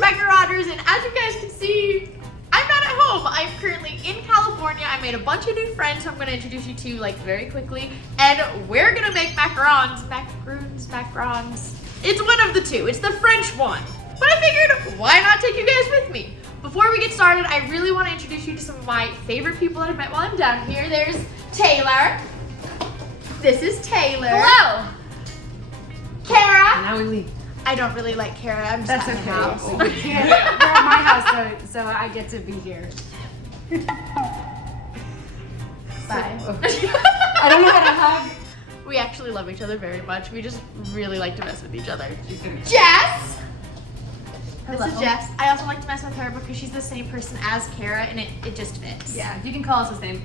Macarons, and as you guys can see, I'm not at home. I'm currently in California. I made a bunch of new friends who I'm gonna introduce you to like very quickly, and we're gonna make macarons. It's one of the two. It's the French one. But I figured, why not take you guys with me? Before we get started, I really want to introduce you to some of my favorite people that I've met while I'm down here. There's Taylor. This is Taylor. Hello. Kara. And now we leave. I don't really like Kara. I'm just That's at okay. my house. We're at my house, so I get to be here. Bye. I don't know how to hug. We actually love each other very much. We just really like to mess with each other. Jess! This is Jess. I also like to mess with her because she's the same person as Kara and it just fits. Yeah, you can call us the same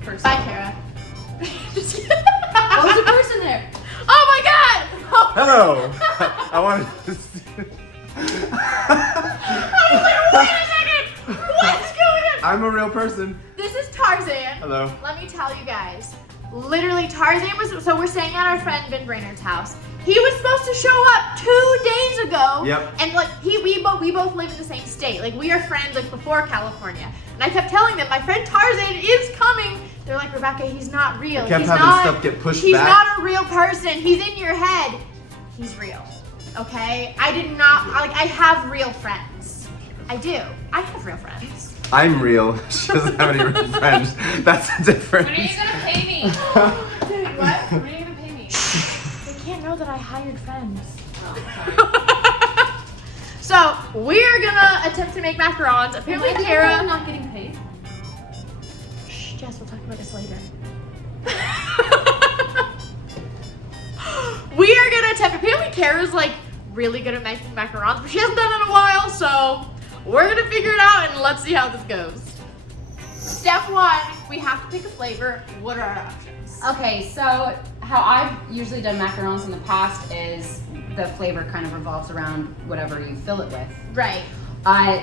person. Bye, Kara. What was the person there? Oh my god! Oh. Hello! I wanted to... I was like, wait a second! What's going on? I'm a real person. This is Tarzan. Hello. Let me tell you guys. Literally, Tarzan was, so we're staying at our friend Ben Brainer's house. He was supposed to show up 2 days ago. Yep. And like, we both live in the same state. Like, we are friends like before California. And I kept telling them, my friend Tarzan is coming. They're like, Rebecca, he's not real. I kept He's having not, stuff get pushed he's back. not a real person. He's in your head. He's real. Okay? I have real friends. I do. I have real friends. I'm real. She doesn't have any real friends. That's the difference. When are you gonna pay me? What? When are you gonna pay me? They can't know that I hired friends. Oh, So we're gonna attempt to make macarons. Apparently, Kara. I'm not getting paid. Shh, Jess, we'll talk about this later. We are gonna attempt. Apparently, Kara's like really good at making macarons, but she hasn't done it in a while. So we're gonna figure it out and let's see how this goes. Step 1, we have to pick a flavor. What are our options? Okay, so how I've usually done macarons in the past is the flavor kind of revolves around whatever you fill it with. Right.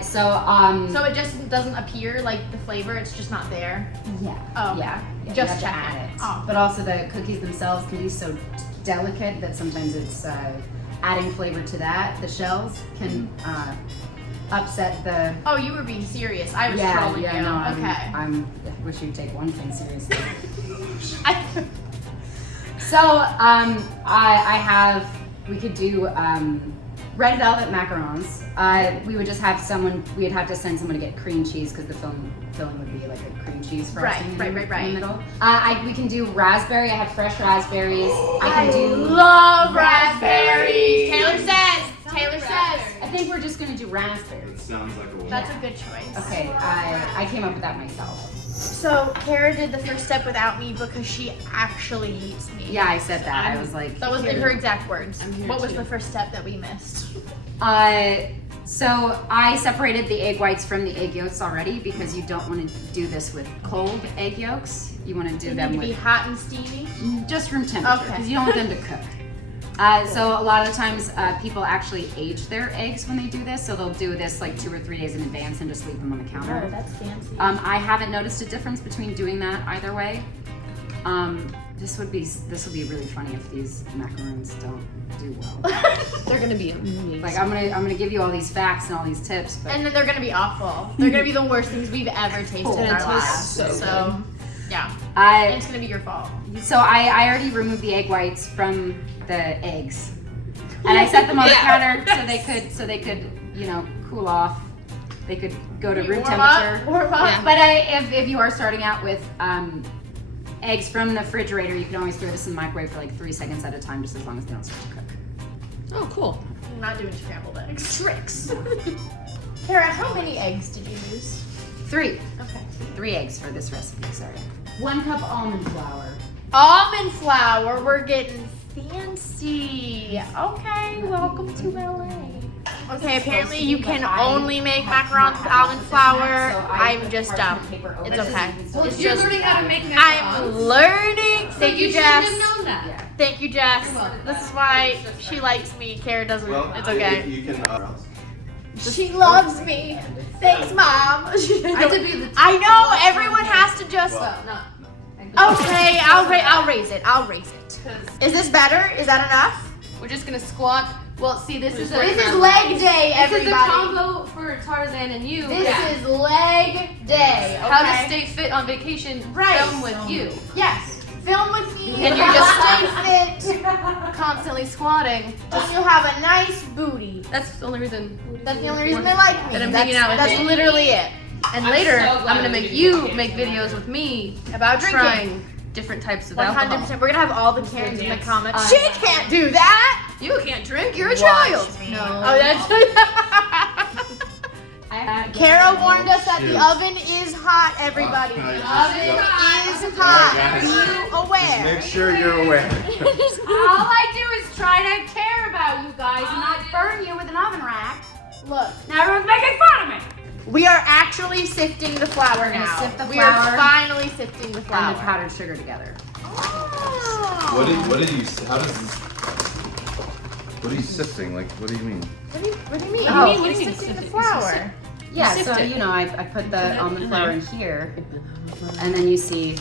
So it just doesn't appear like the flavor. It's just not there. yeah, Oh, yeah, okay. you Just have to check add it. it. Oh. But also the cookies themselves can be so delicate that sometimes it's adding flavor to that. The shells can upset the. Oh, you were being serious. I was Yeah, trolling yeah, you. no, Okay. I wish you'd take one thing seriously. I- So, we could do red velvet macarons. We would just have we'd have to send someone to get cream cheese because the filling would be like a cream cheese frosting Right. in the middle. We can do raspberry. I have fresh raspberries. I love raspberries. Taylor says. I think we're just gonna do raspberries. Sounds like a woman. That's a good choice. Okay, I came up with that myself. So Kara did the first step without me because she actually hates me. Yeah, I said that. I was like, That was in her exact words. I'm here What was too. the first step that we missed? So I separated the egg whites from the egg yolks already because you don't want to do this with cold egg yolks. You want to do They them need to be with hot and steamy. just room temperature Okay. because you don't want them to cook. So a lot of times people actually age their eggs when they do this. So they'll do this like 2 or 3 days in advance and just leave them on the counter. Oh, that's fancy. I haven't noticed a difference between doing that either way. This would be really funny if these macarons don't do well. They're gonna be amazing. Like I'm gonna give you all these facts and all these tips, but And then they're gonna be awful. They're gonna be the worst things we've ever tasted in And our it tastes lives. so Yeah. And I it's gonna be your fault. I already removed the egg whites from the eggs, and I set them on the counter so they could cool off. They could go to room temperature. Warm up. Yeah. But if you are starting out with eggs from the refrigerator, you can always throw this in the microwave for like 3 seconds at a time, just as long as they don't start to cook. Oh, cool. I'm not doing scrambled eggs. Tricks. Kara, how many eggs did you use? 3 Okay. eggs for this recipe. Sorry. 1 cup almond flour. Almond flour. We're getting fancy. Okay, welcome to LA. Okay, apparently you can only make macarons with almond flour. I'm just dumb. It's okay. It's You're just, learning how to make macarons. I'm learning. Thank you, shouldn't Jess. have known that. Yeah. Thank you, Jess. This is why she likes me. Kara doesn't. Well, It's okay. You can. She loves me. Thanks, Mom. I did be the I know everyone has to just. Well, no. Okay, I'll raise it. I'll raise it. Is this better? Is that enough? We're just gonna squat Well, see, this is This is leg day, This is everybody. a combo for Tarzan and you. This is leg day. Okay? How to stay fit on vacation. Right. Film with you. Yes. Film with me. And you're just stay fit. Constantly squatting. And you have a nice booty. That's the only reason. That's the only reason they like me. That I'm hanging out with That's you. literally it. And later, I'm gonna make you make videos with me About drinking. trying different types of alcohol. 100%. We're gonna have all the Karens in the comments. Uh, She can't do that. You can't drink. You're a Watch child. me. No. Oh, that's. Kara warned us that the Cheers. oven is hot, everybody. Oh, The nice. oven Yep. is hot. Alright, Are guys. you aware? Make sure you're aware. All I do is try to care about you guys and not burn you with an oven rack. Look, Now everyone's making fun of me. we are actually sifting the flour We're gonna now. sift the We are flour finally sifting the And flour. the powdered sugar together. Oh. What did you? How does this? What are you sifting? Like, what do you mean? What do you mean? Oh. What do you mean sifting the flour? Yeah, sift so it. you know, I put the almond flour in here, and then you see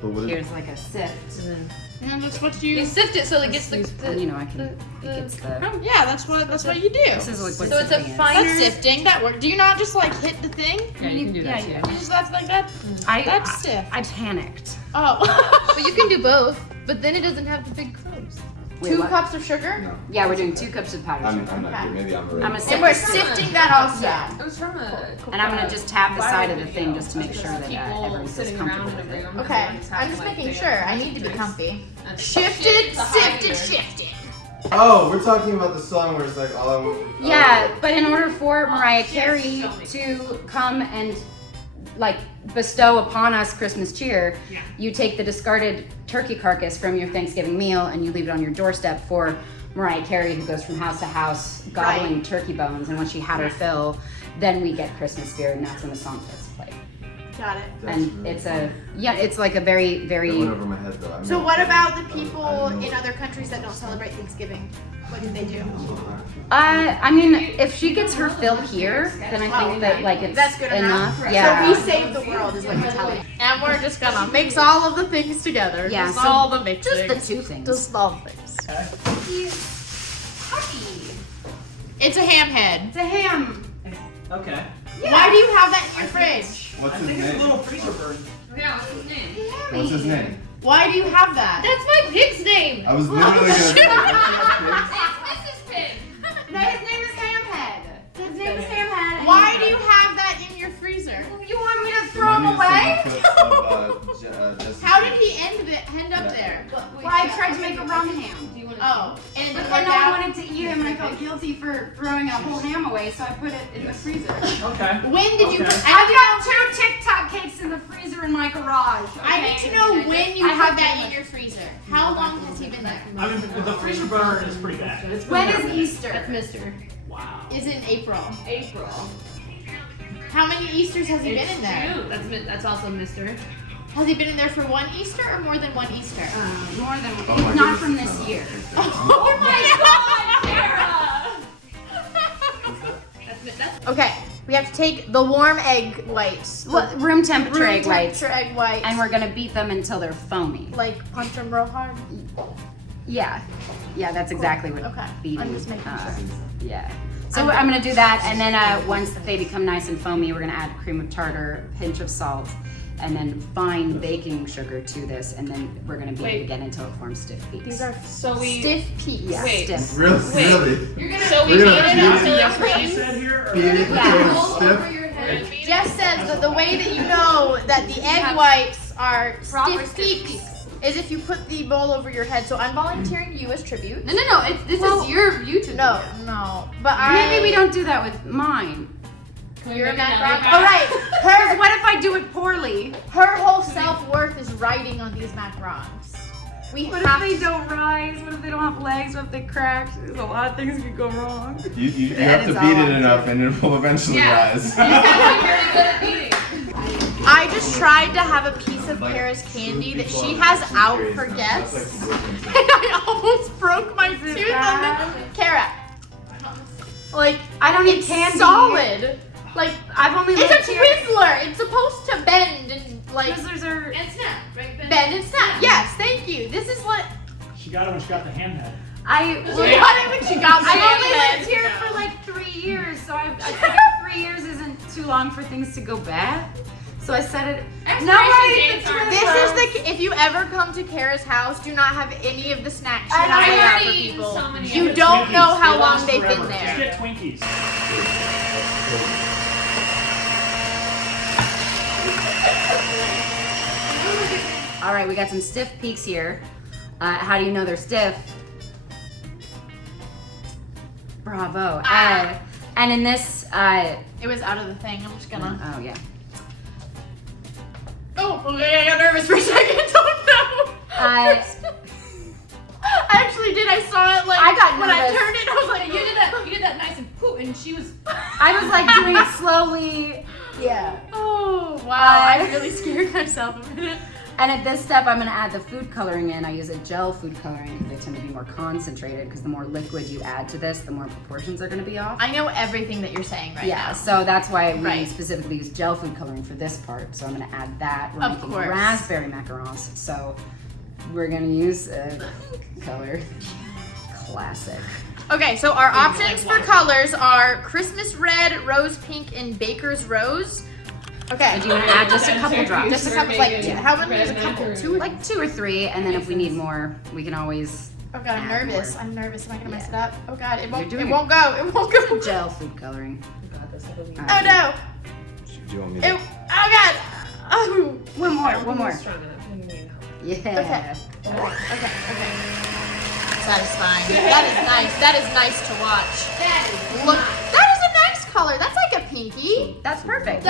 But what is? here's like a sift, And that's what You sift it so it gets and you know I can it gets the. Yeah, that's what you do. This is like what So it's a sifting is. fine- That's sifting. That works. Do you not just like hit the thing? Yeah, you can do that You too. just that's like that. That's stiff. I panicked. Oh. But you can do both. But then it doesn't have the big crumbs. Wait, 2 what? cups of sugar. No. Yeah, we're doing 2 cups of powdered I'm sugar, not good. Maybe I'm already. I'm a And we're sift. sifting that also. It was from a. and I'm gonna just tap the side of the thing just to make sure that everyone feels comfortable with it. Okay, I'm just making sure. I need to be comfy. Shifted, sifted, shifted. Oh, we're talking about the song where it's like all I want. Yeah, but in order for Mariah Carey to come and like bestow upon us Christmas cheer, you take the discarded turkey carcass from your Thanksgiving meal and you leave it on your doorstep for Mariah Carey, who goes from house to house gobbling turkey bones. And when she had her fill, then we get Christmas spirit, and that's when the song starts to play. Got it. And it's it's like a very, That very. went over my head though. So what about the people in other countries that don't celebrate Thanksgiving? What do they do? I mean, if she gets her fill here, then I think that like it's That's good enough. Yeah. So we save the world is what you're telling me. And we're just gonna mix all of the things together. Yeah, Just so all the mixing. just the 2 things. The small things. It's a ham head. It's a ham. Okay. Why do you have that in your fridge? What's I his think it's a name? little freezer burn. Yeah, what's his name? What's his name? Why do you have that? That's my pig's name. I was literally gonna say. Mrs. Pig. No, his name is Hamhead. His name is Hamhead. Why do you have that in your freezer? You want me to throw him away? How did he end up there? Well, I tried to make a rum ham. Oh, and it But didn't then work I out? wanted to eat him and I felt guilty for throwing a whole ham away, so I put it in the freezer. Okay. When did you? Okay. I've got 2 TikTok cakes in the freezer in my garage. I need to know when you I have have that to- in your freezer. How long has he been there? I mean, the freezer burn is pretty bad. It's been When there is for- Easter? That's Mr. Wow. Is in April. April. How many Easters has he been in there? That's also Mr. Has he been in there for 1 Easter or more than 1 Easter? More than Oh my not goodness. from this year. Oh my That's Okay, we have to take the warm egg whites. Room temperature Room egg whites, temperature egg whites. and we're gonna beat them until they're foamy. like punch them real hard. Yeah, that's exactly what Okay, beating. I'm just making sure. Yeah. So I'm gonna do that, and then once they become nice and foamy, we're gonna add cream of tartar, a pinch of salt, and then fine baking sugar to this, and then we're gonna beat it again until it forms stiff peaks. These are So we. stiff peas. yeah, Wait. stiff. Really? Wait. Really? So we We're beat gonna it beat it. until That's it what you creams. said here? Or- Beat it Yeah. until it's stiff. Jess says that the way that you know that the egg whites are Proper stiff stiff peaks is if you put the bowl over your head. So I'm volunteering you as tribute. No. This is your YouTube. No, video. no. But Maybe we don't do that with mine. You're a macaron. macaron? All right. Because what if I do it poorly? Her whole self-worth is riding on these macarons. We What have if they don't rise? What if they don't have legs? What if they crack? There's a lot of things could go wrong. You The have to edit's beat all it on enough, and it will eventually Yeah. rise. Really good at beating. I just tried to have a piece of Paris candy that she has out for guests. And I almost broke my tooth on the Kara. Like, I don't eat it's candy. solid. Like, I've only it's lived a here. Twizzler. It's supposed to bend and like Twizzlers are. And snap, right? bend and snap. Yes, thank you. This is what She got it when she got the ham head. I When she got I only scared. lived here for like 3 years, so I figured 3 years isn't too long for things to go bad. So I said it. No way. This is the. If you ever come to Kara's house, do not have any of the snacks she I has laid out for already eaten people. so many You of don't know how They long last they've forever. been Just there. get Twinkies. All right, we got some stiff peaks here. How do you know they're stiff? Bravo. And in this, It was out of the thing. I'm just gonna. oh yeah. Oh, okay, I got nervous for a second. Don't know. I actually did. I saw it like I got when I nervous. turned it. I was like, You did that nice and poo, and she was. I was like doing it slowly. Yeah. Oh wow! I really scared myself a minute. And at this step, I'm gonna add the food coloring in. I use a gel food coloring because they tend to be more concentrated because the more liquid you add to this, the more proportions are gonna be off. I know everything that you're saying right Yeah, now. so that's why we Right. specifically use gel food coloring for this part. So I'm gonna add that. We're Of making course. raspberry macarons. So we're gonna use color. Classic. Okay, so our options for colors are Christmas red, rose pink, and baker's rose. Okay. So do you wanna add just a couple drops? Just a couple, like, how many is a couple? Two? Like 2 or 3, and then if we need more, we can always Oh god, I'm add nervous. more. I'm nervous. Am I gonna mess it up? Oh god, it won't. You're It doing won't go. It won't go. gel food coloring. Oh no. Do you want me It, to? oh god. Oh. One more. Yeah. Okay. Okay. Satisfying. That is nice. That is nice to watch. Look, that is a nice color. That's like a pinky. That's perfect.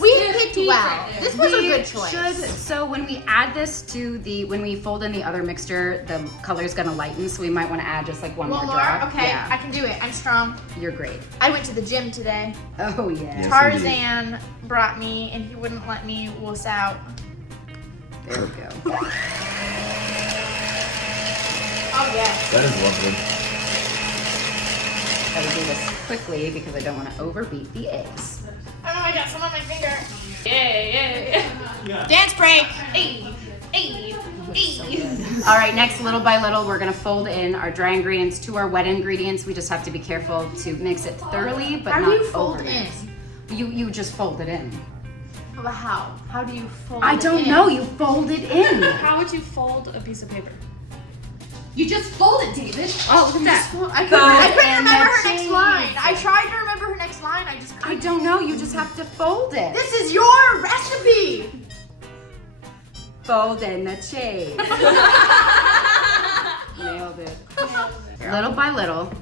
We picked well. This was a We good choice. so when we add this to when we fold in the other mixture, the color's gonna lighten, so we might want to add just like one One more more? drop. Okay, Yeah. I can do it. I'm strong. You're great. I went to the gym today. Oh yeah. Yes. Tarzan brought me, and he wouldn't let me wuss out. There we go. Oh yeah. That is lovely. I will do this quickly because I don't want to overbeat the eggs. Oh, I got some on my finger. Yeah. Dance break. All right, next, little by little, we're gonna fold in our dry ingredients to our wet ingredients. We just have to be careful to mix it thoroughly, but How not do you fold over-mix. in? You just fold it in. But how? How do you fold I it don't in? know. You fold it in. How would you fold a piece of paper? You just fold it, David. Oh, look at that. I couldn't and remember the her next cheese. line. I tried to remember her next line. I just I couldn't. don't know. You just have to fold it. This is your recipe. Fold in the cheese. Nailed it. Little by little.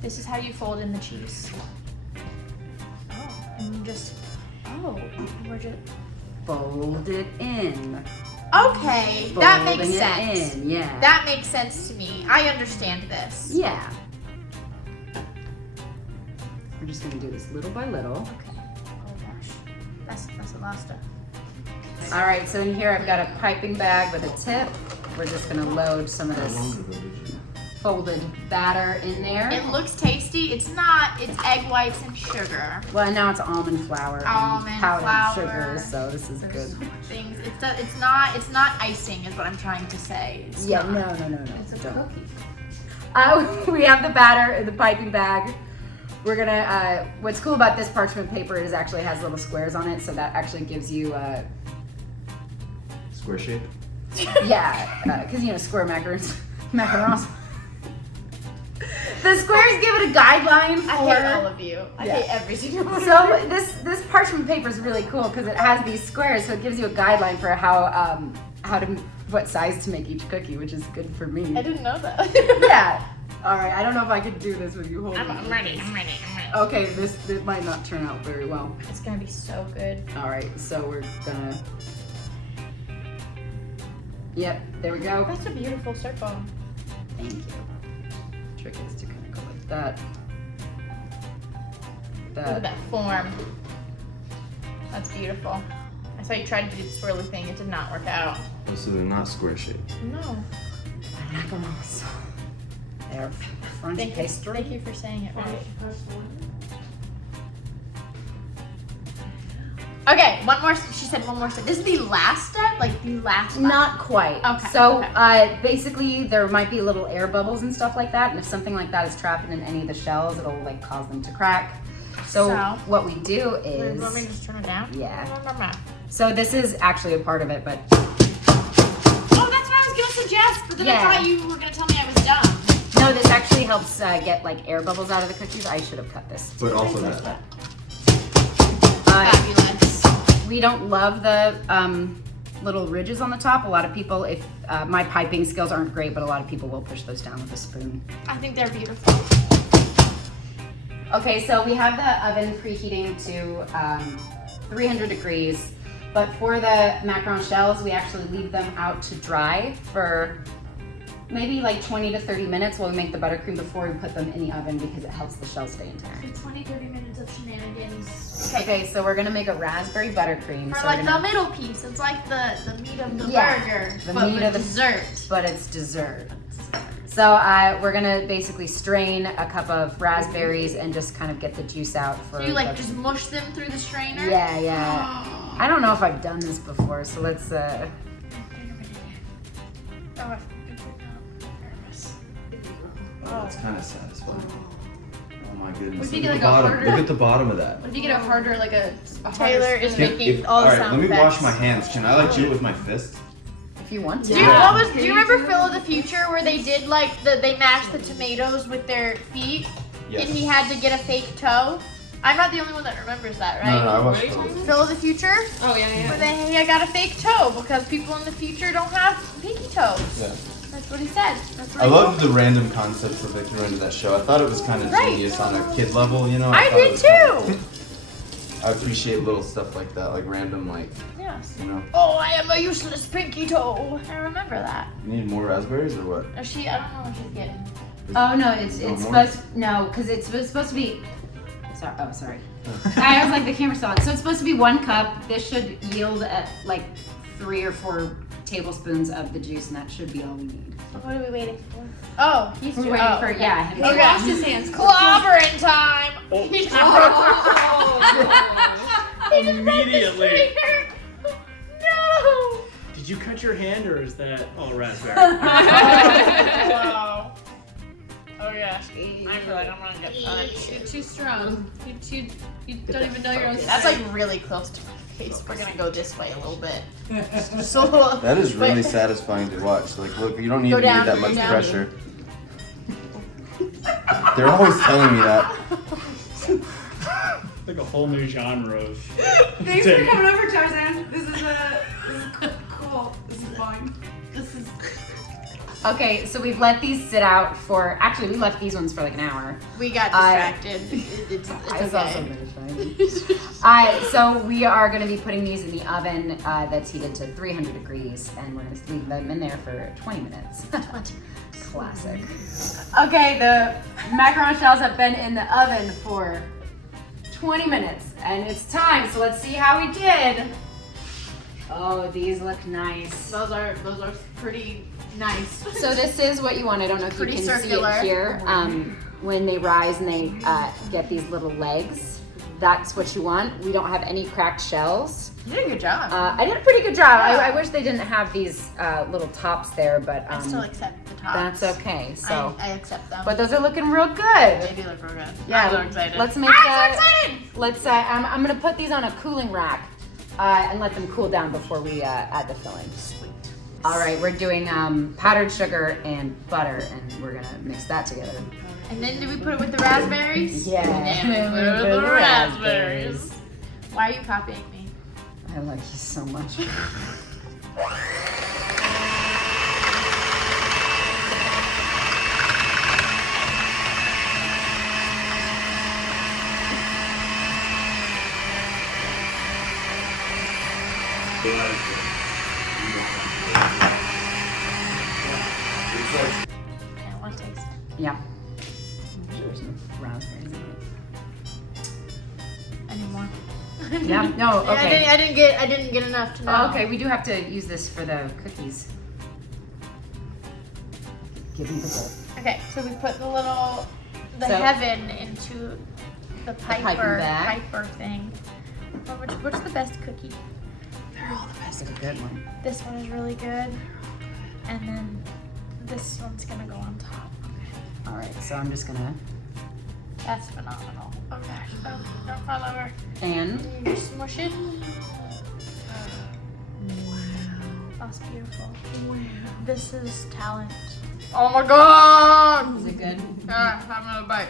This is how you fold in the cheese. Oh, and you just. Oh, we're just. Fold it in. Okay, that makes Folding it sense. in, yeah. That makes sense to me. I understand this. Yeah. We're just gonna do this little by little. Okay. Oh gosh, that's a lot of stuff. All right, so in here I've got a piping bag with a tip. We're just gonna load some of this folded batter in there. It looks tasty. It's not. It's egg whites and sugar. Well, now it's almond flour and Almond powdered flour. sugar, so this is good. Things. It's not icing, is what I'm trying to say. It's Yeah, not. no. It's a don't. cookie. We have the batter in the piping bag. We're gonna, what's cool about this parchment paper is it actually has little squares on it, so that actually gives you, Square shape. because square macarons. The squares give it a guideline for. I hate all of you. I Yeah. hate every single one. So this parchment paper is really cool because it has these squares, so it gives you a guideline for what size to make each cookie, which is good for me. I didn't know that. Yeah. All right. I don't know if I could do this with you holding. I'm ready. Okay. This might not turn out very well. It's gonna be so good. All right. So we're gonna. Yep. There we go. That's a beautiful circle. Thank you. Trick is to kind of go like that. Look at that form. That's beautiful. I saw you tried to do the swirly thing. It did not work out. Oh, so they're not square shaped. No. Macarons. They're French Thank pastry. you for saying it right. Okay, one more. She said one more step. This is the last step, like the last. Not quite. Okay, So okay. basically, there might be little air bubbles and stuff like that, and if something like that is trapped in any of the shells, it'll like cause them to crack. So what we do is. Want me to just turn it down? Yeah. So this is actually a part of it, but. Oh, that's what I was gonna suggest, but then I thought you were gonna tell me I was dumb. No, this actually helps get like air bubbles out of the cookies. I should have cut this. But also that. Fabulous. We don't love the little ridges on the top. A lot of people, if my piping skills aren't great, but a lot of people will push those down with a spoon. I think they're beautiful. Okay, so we have the oven preheating to 300 degrees, but for the macaron shells, we actually leave them out to dry for maybe like 20 to 30 minutes while we make the buttercream before we put them in the oven because it helps the shells stay intact. 20-30 minutes of shenanigans. Okay, so we're gonna make a raspberry buttercream. For so like the middle piece, it's like the meat of the Yeah, burger, the but meat with of the- dessert. but it's dessert. So we're gonna basically strain a cup of raspberries and just kind of get the juice out for. So you like just mush them through the strainer? Yeah. I don't know if I've done this before, so let's. Oh, I'm nervous. Oh, that's kind of satisfying. Oh my goodness. What if you Look get, at like, the a bottom. harder- Look at the bottom of that. What if you get a harder, like a harder Taylor is spoon? making all the Alright, sound let me effects. wash my hands. Can I like do it with my fist? If you want to. Do you remember Phil of the Future where they did like they mashed the tomatoes with their feet Yes. and he had to get a fake toe? I'm not the only one that remembers that, right? No, I watched What are you those. Phil of the Future? Oh, yeah. Where they got a fake toe because people in the future don't have pinky toes. Yeah. That's what he said. That's what I he loved told the me. random concepts that they threw into that show. I thought it was kind of Right. genius on a kid level, you know? I thought it did was too. kinda- I appreciate little stuff like that, like random, like, Yes. you know. Oh, I am a useless pinky toe. I remember that. You need more raspberries or what? Or she, I don't know what she's getting. Oh no, it's No more? supposed no, because it's supposed to be. Sorry. Oh, sorry. I was like the camera saw it. So it's supposed to be 1 cup. This should yield at like 3 or 4 tablespoons of the juice, and that should be all we need. What are we waiting for? Oh, he's We're doing waiting for okay. yeah. Okay. Wash his hands. Clobbering time. Oh. He just Immediately. No. Did you cut your hand or is that all raspberry? Wow. Oh gosh. I feel like I'm gonna get punched. You're too strong. You don't even know your own. That's like really close to my face. We're gonna go this way a little bit. So That is really satisfying to watch. Like, look, you don't need Go to down, need that go much down. pressure. They're always telling me that. Like a whole new genre of. Thanks for coming over, Tarzan. This is cool. This is fun. This is. Okay, so we've let these sit out for. Actually, we left these ones for like an hour. we got distracted. It's I was also okay. very excited. So we are going to be putting these in the oven that's heated to 300 degrees, and we're going to leave them in there for 20 minutes. Classic. Okay, the macaron shells have been in the oven for 20 minutes, and it's time. So let's see how we did. Oh, these look nice. Those are pretty nice. So this is what you want. I don't know if Pretty you can circular. see it here. When they rise and they get these little legs, that's what you want. We don't have any cracked shells. You did a good job. I did a pretty good job. Yeah. I wish they didn't have these little tops there, but I still accept the top. that's okay. So, I accept them. but those are looking real good. They do look real good. Yeah, I'm so excited. let's make I'm so excited. Let's. I'm gonna put these on a cooling rack and let them cool down before we add the filling. Sweet. All right, we're doing powdered sugar and butter, and we're gonna mix that together. And then do we put it with the raspberries? Yeah. And then we put it with the raspberries. Why are you copying me? I like you so much. Yeah, one taste. Yeah. There's some raspberries in it. I need more. Yeah. No. Okay. I didn't get enough to know. Oh, okay, we do have to use this for the cookies. Give me the bowl. Okay, so we put the So- heaven into the piping Piper bag. thing. What's the best cookie? They're all the best. It's a good one. This one is really good. And then this one's gonna go on top. All right, so I'm just gonna. That's phenomenal. Okay. Oh, don't fall over. And You smush it. That's beautiful. Wow. This is talent. Oh my god! is it good? Have another bite.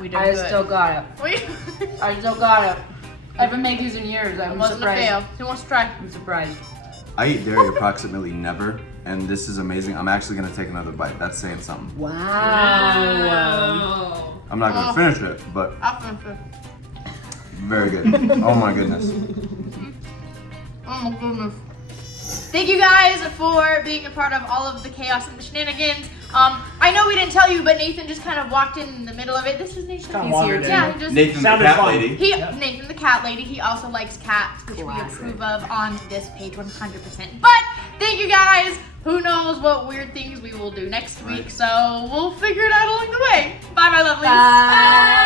We did I good. still got it. I still got it. I haven't made these in years. It I'm wasn't a surprised. fail. Who wants to try? I'm surprised. I eat dairy approximately never, and this is amazing. I'm actually gonna take another bite. That's saying something. Wow. I'm not gonna finish it, but I'll finish it. very good. Oh my goodness. Oh my goodness. Thank you guys for being a part of all of the chaos and the shenanigans. I know we didn't tell you, but Nathan just kind of walked in the middle of it. This is Nathan. Kinda He's wandered here. in. Yeah, he just Nathan the Sounded cat fun. lady. Nathan the cat lady. He also likes cats, which we Classic. approve of on this page 100%. But thank you guys. Who knows what weird things we will do next week? So we'll figure it out along the way. Bye, my lovelies. Bye.